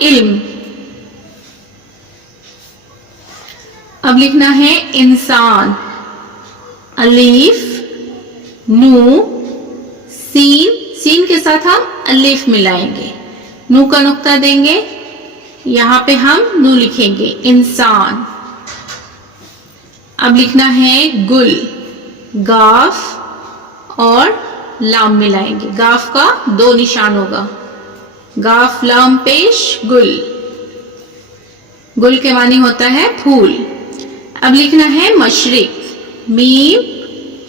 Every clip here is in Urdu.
علم. اب لکھنا ہے انسان. الف نو سین, سین کے ساتھ ہم الف ملائیں گے, نو کا نقطہ دیں گے, یہاں پہ ہم نو لکھیں گے انسان. اب لکھنا ہے گل. گاف اور لام ملائیں گے, گاف کا 2 نشان ہوگا, گاف لام پیش گل. گل کے معنی ہوتا ہے پھول. اب لکھنا ہے مشرق. میم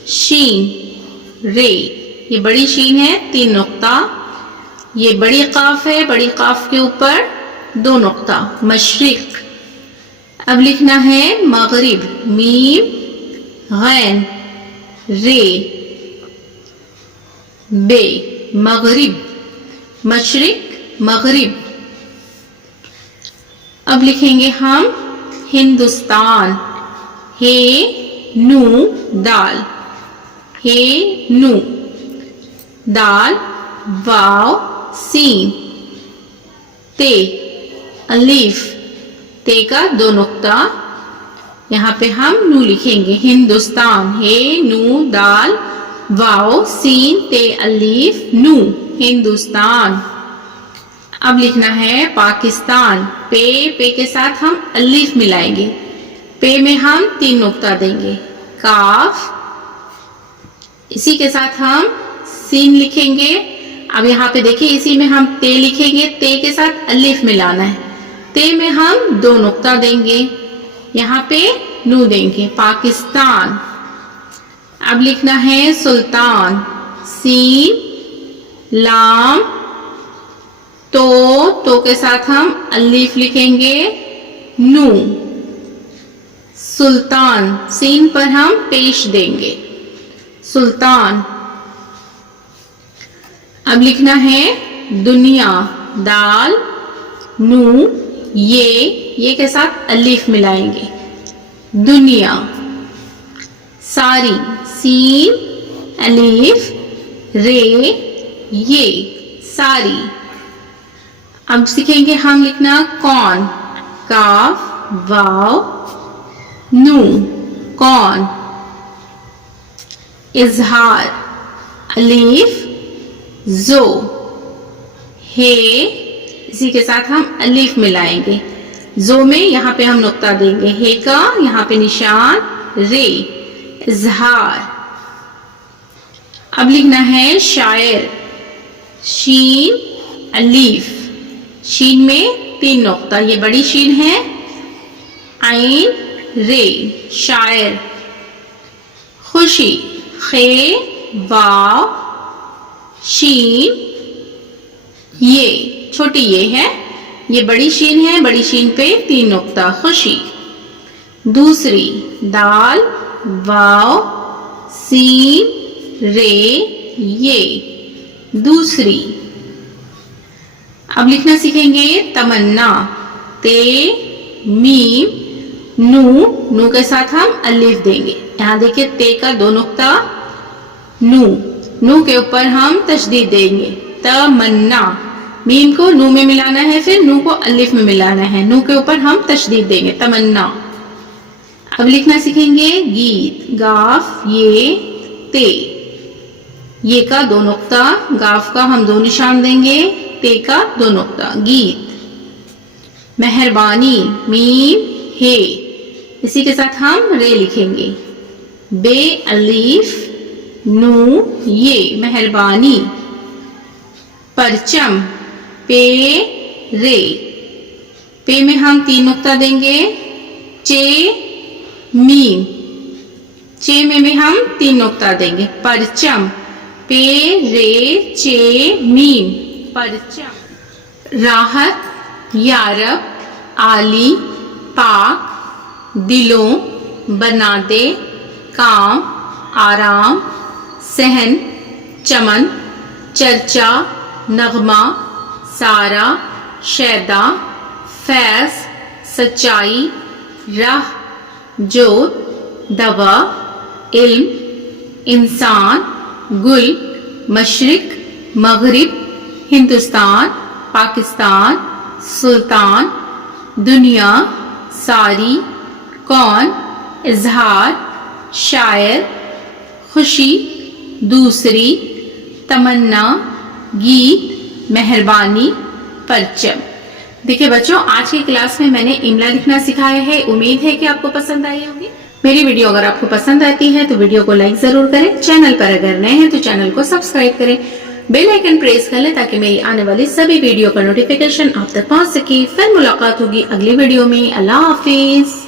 شین رے, یہ بڑی شین ہے 3 نقطہ, یہ بڑی قاف ہے, بڑی قاف کے اوپر 2 نقطہ, مشرق. اب لکھنا ہے مغرب. میم غین رے بے, مغرب, مشرق مغرب. اب لکھیں گے ہم ہندوستان. ہے نو دال, ہے نو دال واو سین تے الف, تے کا 2 نقطہ, یہاں پہ ہم نو لکھیں گے ہندوستان. ہے نو دال واو سین تے الف نو ہندوستان. اب لکھنا ہے پاکستان. پے کے ساتھ ہم الف ملائیں گے, پے میں ہم 3 نقطہ دیں گے, کاف, اسی کے ساتھ ہم سین لکھیں گے. اب یہاں پہ دیکھیں اسی میں ہم تے لکھیں گے, تے کے ساتھ الف ملانا ہے, تے میں ہم 2 نقطہ دیں گے, یہاں پہ نو دیں گے پاکستان. اب لکھنا ہے سلطان. سین لام تو کے ساتھ ہم الف لکھیں گے نو, سلطان, سین پر ہم پیش دیں گے سلطان. اب لکھنا ہے دنیا. دال نو یہ کے ساتھ الف ملائیں گے دنیا. ساری. سین الف رے یہ ساری. اب سیکھیں گے ہم لکھنا کون. کاف واو نو کون. اظہار. الف زو ہے, اسی کے ساتھ ہم الف ملائیں گے, زو میں یہاں پہ ہم نقطہ دیں گے, ہے کا یہاں پہ نشان رے, اظہار. اب لکھنا ہے شاعر. شین الف, شین میں 3 نقطہ, یہ بڑی شین ہے, عین رے شاعر. خوشی. خے واو شین یہ چھوٹی یہ ہے, یہ بڑی شین ہے, بڑی شین پہ 3 نقطہ, خوشی. دوسری. دال واو سین رے یہ دوسری. اب لکھنا سیکھیں گے تمنا. تے میم نو کے ساتھ ہم الف دیں گے, یہاں دیکھیں تے کا 2 نقطہ, نو کے اوپر ہم تشدید دیں گے تمنا. میم کو نو میں ملانا ہے, پھر نو کو الف میں ملانا ہے, نو کے اوپر ہم تشدید دیں گے تمنا. اب لکھنا سیکھیں گے گیت. گاف یہ تے, یہ کا 2 نقطہ, گاف کا ہم 2 نشان دیں گے, تے کا 2 نقطہ, گیت. مہربانی. میم ہے, اسی کے ساتھ ہم رے لکھیں گے, بے الف نو یہ مہربانی. پرچم. پے رے, پے میں ہم 3 نقطہ دیں گے, چے میم, چے میں بھی ہم 3 نقطہ دیں گے, پرچم. پے رے چے میم پرچم. راحت. یارب عالی پاک. دلوں بنا دے کام آرام. صحن چمن. چرچا نغمہ. سارا شیدا. فیض سچائی. راہ جوت. دوا علم. انسان. گل. مشرق مغرب. ہندوستان پاکستان. سلطان, دنیا, ساری, کون, اظہار, شاعر, خوشی, دوسری, تمنا, گیت, مہربانی, پرچم. دیکھیں بچوں, آج کی کلاس میں نے املا لکھنا سکھایا ہے. امید ہے کہ آپ کو پسند آئی ہوگی. میری ویڈیو اگر آپ کو پسند آتی ہے تو ویڈیو کو لائک ضرور کریں. چینل پر اگر نئے ہیں تو چینل کو سبسکرائب کریں. بیل آئیکن پریس کر لیں تاکہ میری آنے والی سبھی ویڈیو کا نوٹیفیکیشن آپ تک پہنچ سکے. پھر ملاقات ہوگی اگلی ویڈیو میں. اللہ حافظ.